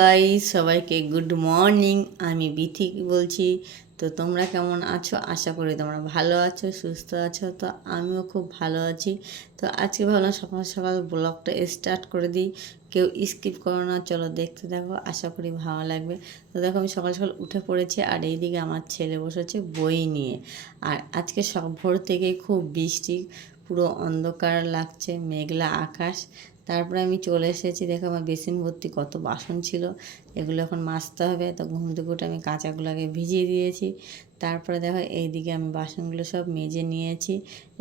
High সবাইকে good morning আমি বিথি বলছি। তো তোমরা কেমন আছো? আশা করি তোমরা ভালো আছো, সুস্থ আছো। তো আমিও খুব ভালো আছি। তো আজকে ভাবলাম সকাল সকাল ব্লগটা স্টার্ট করে দিই। কেউ স্কিপ করো না, চলো দেখতে দেখো আশা করি ভালো লাগবে। তো দেখো আমি সকাল সকাল উঠে পড়েছি আর এইদিকে আমার ছেলে বসেছে বই নিয়ে। আর আজকে সব ভোর থেকেই খুব বৃষ্টি, পুরো অন্ধকার লাগছে, মেঘলা আকাশ। তারপরে আমি চলে এসেছি দেখো আমার বেসিন ভর্তি কত বাসন ছিল। এগুলো এখন মাজতে হবে। তো ঘুম থেকে উঠে আমি কাঁচাগুলো আগে ভিজিয়ে দিয়েছি। তারপরে দেখো এইদিকে আমি বাসনগুলো সব মেজে নিয়েছি।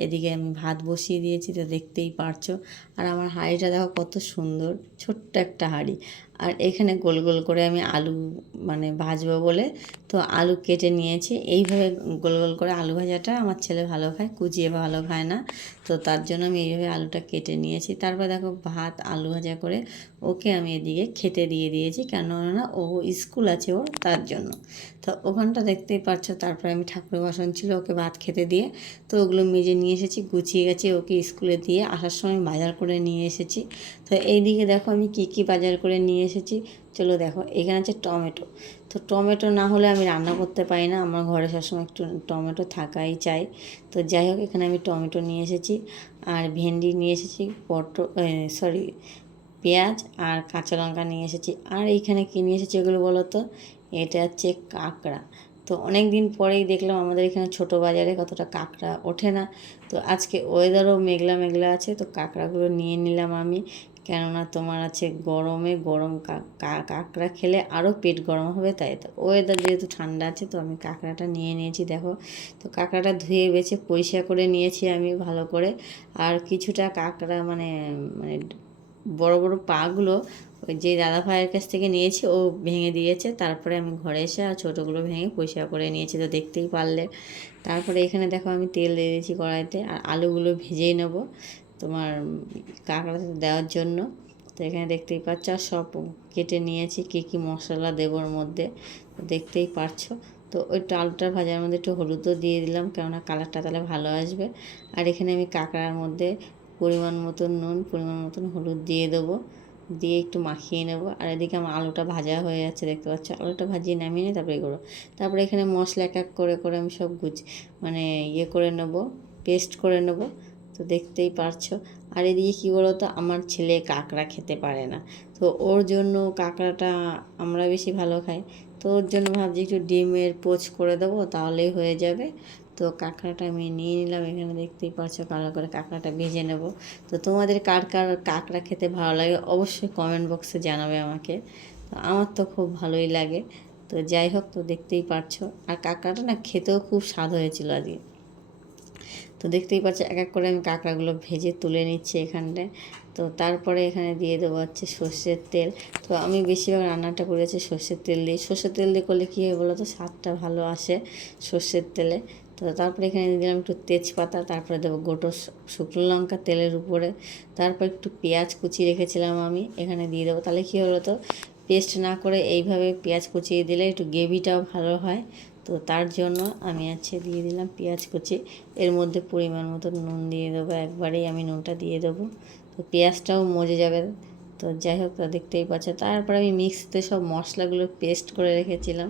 এদিকে আমি ভাত বসিয়ে দিয়েছি, তো দেখতেই পারছ। আর আমার হাঁড়িটা দেখো কত সুন্দর, ছোট্ট একটা হাঁড়ি। আর এখানে গোল গোল করে আমি আলু মানে ভাজবো বলে, তো আলু কেটে নিয়েছি। এইভাবে গোল গোল করে আলু ভাজাটা আমার ছেলে ভালো খায়, কুচিয়ে ভালো খায় না। তো তার জন্য আমি এইভাবে আলুটা কেটে নিয়েছি। তারপর দেখো ভাত, আলু ভাজা করে ওকে আমি এদিকে খেতে দিয়ে দিয়েছি। কেননা ও স্কুল আছে ওর তার জন্য। তো ওখানটা দেখতেই পাচ্ছ তারপরে আমি ঠাকুরের বাসন ছিল ওকে ভাত খেতে দিয়ে, তো ওগুলো মেজে নিয়ে এসেছি, গুছিয়ে গেছি, ওকে স্কুলে দিয়ে আসার সময় বাজার করে নিয়ে এসেছি। তো এইদিকে দেখো আমি কি কি বাজার করে নিয়ে এসেছি, চলো দেখো, এখানে আছে টমেটো। তো টমেটো না হলে আমি রান্না করতে পারি না, আমার ঘরে সবসময় একটু টমেটো থাকাই চাই। তো যাই হোক, এখানে আমি টমেটো নিয়ে এসেছি, আর ভেন্ডি নিয়ে এসেছি, পটল সরি পেঁয়াজ আর কাঁচা লঙ্কা নিয়ে এসেছি। আর এইখানে কী নিয়ে এসেছি এগুলো বলো তো? এটা হচ্ছে কাঁকড়া। তো অনেক দিন পরেই দেখলাম আমাদের এখানে ছোট বাজারে কতটা কাঁকড়া ওঠে না। তো আজকে ওয়েদারও মেঘলা মেঘলা আছে, তো কাঁকড়াগুলো নিয়ে নিলাম আমি। কেননা তোমার আছে গরমে গরম কাঁকড়া খেলে আরও পেট গরম হবে, তাই তো। ওয়েদার যেহেতু ঠান্ডা আছে, তো আমি কাঁকড়াটা নিয়ে নিয়েছি, দেখো। তো কাঁকড়াটা ধুয়ে বেছে পরিষ্কার করে নিয়েছি আমি ভালো করে। আর কিছুটা কাঁকড়া মানে মানে বড় বড় পাগুলো যে দাদা ভাইয়ের কাছ থেকে নিয়েছি, ও ভেঙে দিয়েছে। তারপরে আমি ঘরে এসে আর ছোটোগুলো ভেঙে পরিষ্কার করে নিয়েছি, তো দেখতেই পারলে। তারপরে এখানে দেখো আমি তেল দিয়ে দিয়েছি কড়াইতে, আর আলুগুলো ভেজেই নেব তোমার কাঁকড়াতে দেওয়ার জন্য। তো এখানে দেখতেই পাচ্ছ, আর সব কেটে নিয়েছি, কী কী মশলা দেবোর মধ্যে দেখতেই পারছ। তো ওই আলুটা ভাজার মধ্যে একটু হলুদও দিয়ে দিলাম, কেননা কালারটা তাহলে ভালো আসবে। আর এখানে আমি কাঁকড়ার মধ্যে পরিমাণ মতন নুন, পরিমাণ মতন হলুদ দিয়ে দেবো। দিয়ে একটু মাখিয়ে নেব। আর এদিকে আমার আলুটা ভাজা হয়ে যাচ্ছে, দেখতে পাচ্ছ? আলুটা ভাজিয়ে নামিয়ে নিই তারপরে এগুলো তারপরে এখানে মশলা এক এক করে করে আমি সব গুছ মানে ইয়ে করে নেব পেস্ট করে নেব। তো দেখতেই পারছ। আর এদিকে কী বলো তো আমার ছেলে কাঁকড়া খেতে পারে না। তো ওর জন্য কাঁকড়াটা আমরা বেশি ভালো খাই। তো ওর জন্য ভাবছি একটু ডিমের পোচ করে দেবো, তাহলেই হয়ে যাবে। তো কাঁকড়াটা আমি নিয়ে নিলাম, এখানে দেখতেই পাচ্ছ কালো করে কাঁকড়াটা ভেজে নেব। তো তোমাদের কার কার কাঁকড়া খেতে ভালো লাগে অবশ্যই কমেন্ট বক্সে জানাবে আমাকে। তো আমার তো খুব ভালোই লাগে। তো যাই হোক, তো দেখতেই পারছ আর কাঁকড়াটা না খেতেও খুব স্বাদ হয়েছিল আজকে। তো দেখতেই পাচ্ছ, এক এক করে আমি কাঁকড়াগুলো ভেজে তুলে নিচ্ছি এখানটায়। তো তারপরে এখানে দিয়ে দেবো হচ্ছে সর্ষের তেল। তো আমি বেশিরভাগ রান্নাটা করেছি সর্ষের তেল দিয়ে। সর্ষের তেল দিয়ে করলে কী হয় বলো তো? স্বাদটা ভালো আসে সর্ষের তেলে। তো তারপরে এখানে দিলাম একটু তেজপাতা, তারপরে দেবো গোটো শুকনো লঙ্কা তেলের উপরে, তারপর একটু পেঁয়াজ কুচি রেখেছিলাম আমি, এখানে দিয়ে দেবো। তাহলে কী হলো তো পেস্ট না করে এইভাবে পেঁয়াজ কুচিয়ে দিলে একটু গ্রেভিটাও ভালো হয়। তো তার জন্য আমি আছে দিয়ে দিলাম পেঁয়াজ কুচি, এর মধ্যে পরিমাণ মতো নুন দিয়ে দেবো, একবারেই আমি নুনটা দিয়ে দেবো। তো পেঁয়াজটাও মজে যাবে। তো যাই হোক, তা দেখতেই পাচ্ছ। তারপরে আমি মিক্সিতে সব মশলাগুলো পেস্ট করে রেখেছিলাম।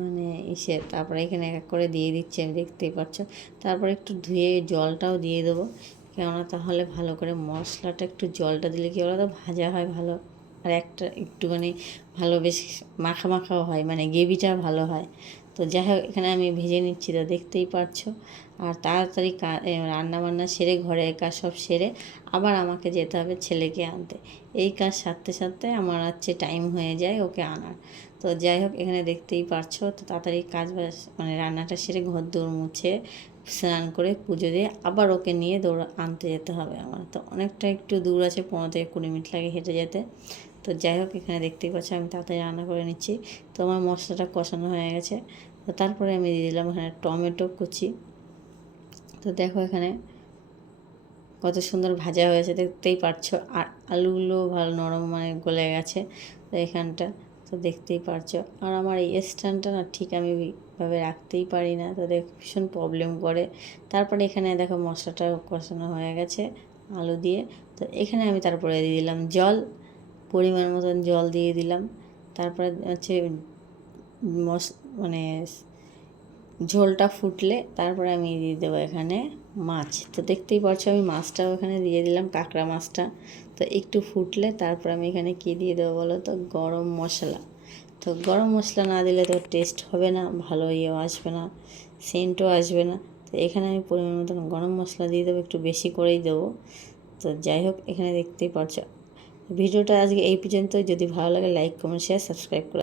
মানে ইসে তারপরে এখানে এক করে দিয়ে দিচ্ছি, আমি দেখতেই পাচ্ছ। তারপরে একটু ধুয়ে জলটাও দিয়ে দেবো। কেননা তাহলে ভালো করে মশলাটা একটু জলটা দিলে কী বলো তো ভাজা হয় ভালো। আর একটা একটুখানি ভালো বেশ মাখা মাখাও হয় মানে গ্রেভিটা ভালো হয়। তো যাই হোক, এখানে আমি ভেজে নিচ্ছি, তো দেখতেই পারছ। আর তাড়াতাড়ি রান্না বান্না সেরে, ঘরের কাজ সব সেরে আবার আমাকে যেতে হবে ছেলেকে আনতে। এই কাজ সারতে সারতে আমার হচ্ছে টাইম হয়ে যায় ওকে আনার। তো যাই হোক, এখানে দেখতেই পারছ, তো তাড়াতাড়ি কাজ মানে রান্নাটা সেরে ঘর দৌড় মুছে স্নান করে পুজো দিয়ে আবার ওকে নিয়ে দৌড়, আনতে যেতে হবে আমার। তো অনেকটা একটু দূর আছে, পনেরো থেকে কুড়ি মিনিট লাগে হেঁটে যেতে। তো যাই হোক, এখানে দেখতেই পাচ্ছ আমি তাড়াতাড়ি রান্না করে নিচ্ছি। তো আমার মশলাটা কষানো হয়ে গেছে। তো তারপরে আমি দিয়ে দিলাম এখানে টমেটো কুচি। তো দেখো এখানে কত সুন্দর ভাজা হয়েছে, দেখতেই পারছ। আর আলুগুলো ভালো নরম মানে গলে গেছে তো এখানটা, তো দেখতেই পারছ। আর আমার এই স্ট্যান্ডটা না ঠিক আমি ভাবে রাখতেই পারি না, তো দেখ ভীষণ প্রবলেম করে। তারপরে এখানে দেখো মশলাটা কষানো হয়ে গেছে আলু দিয়ে। তো এখানে আমি তারপরে দিয়ে দিলাম জল, পরিমাণ মতন জল দিয়ে দিলাম। তারপরে হচ্ছে মস মানে ঝোলটা ফুটলে তারপরে আমি দিয়ে দেবো এখানে মাছ। তো দেখতেই পাচ্ছ আমি মাছটাও এখানে দিয়ে দিলাম, কাঁকড়া মাছটা। তো একটু ফুটলে তারপর আমি এখানে কী দিয়ে দেবো বলো তো? গরম মশলা। তো গরম মশলা না দিলে তো টেস্ট হবে না ভালো ইয়েও আসবে না সেন্টও আসবে না। তো এখানে আমি পরিমাণ মতন গরম মশলা দিয়ে দেবো, একটু বেশি করেই দেবো। তো যাই হোক, এখানে দেখতেই পাচ্ছ ভিডিওটা আজকে এই পর্যন্ত যদি ভালো লাগে লাইক কমেন্ট শেয়ার সাবস্ক্রাইব করে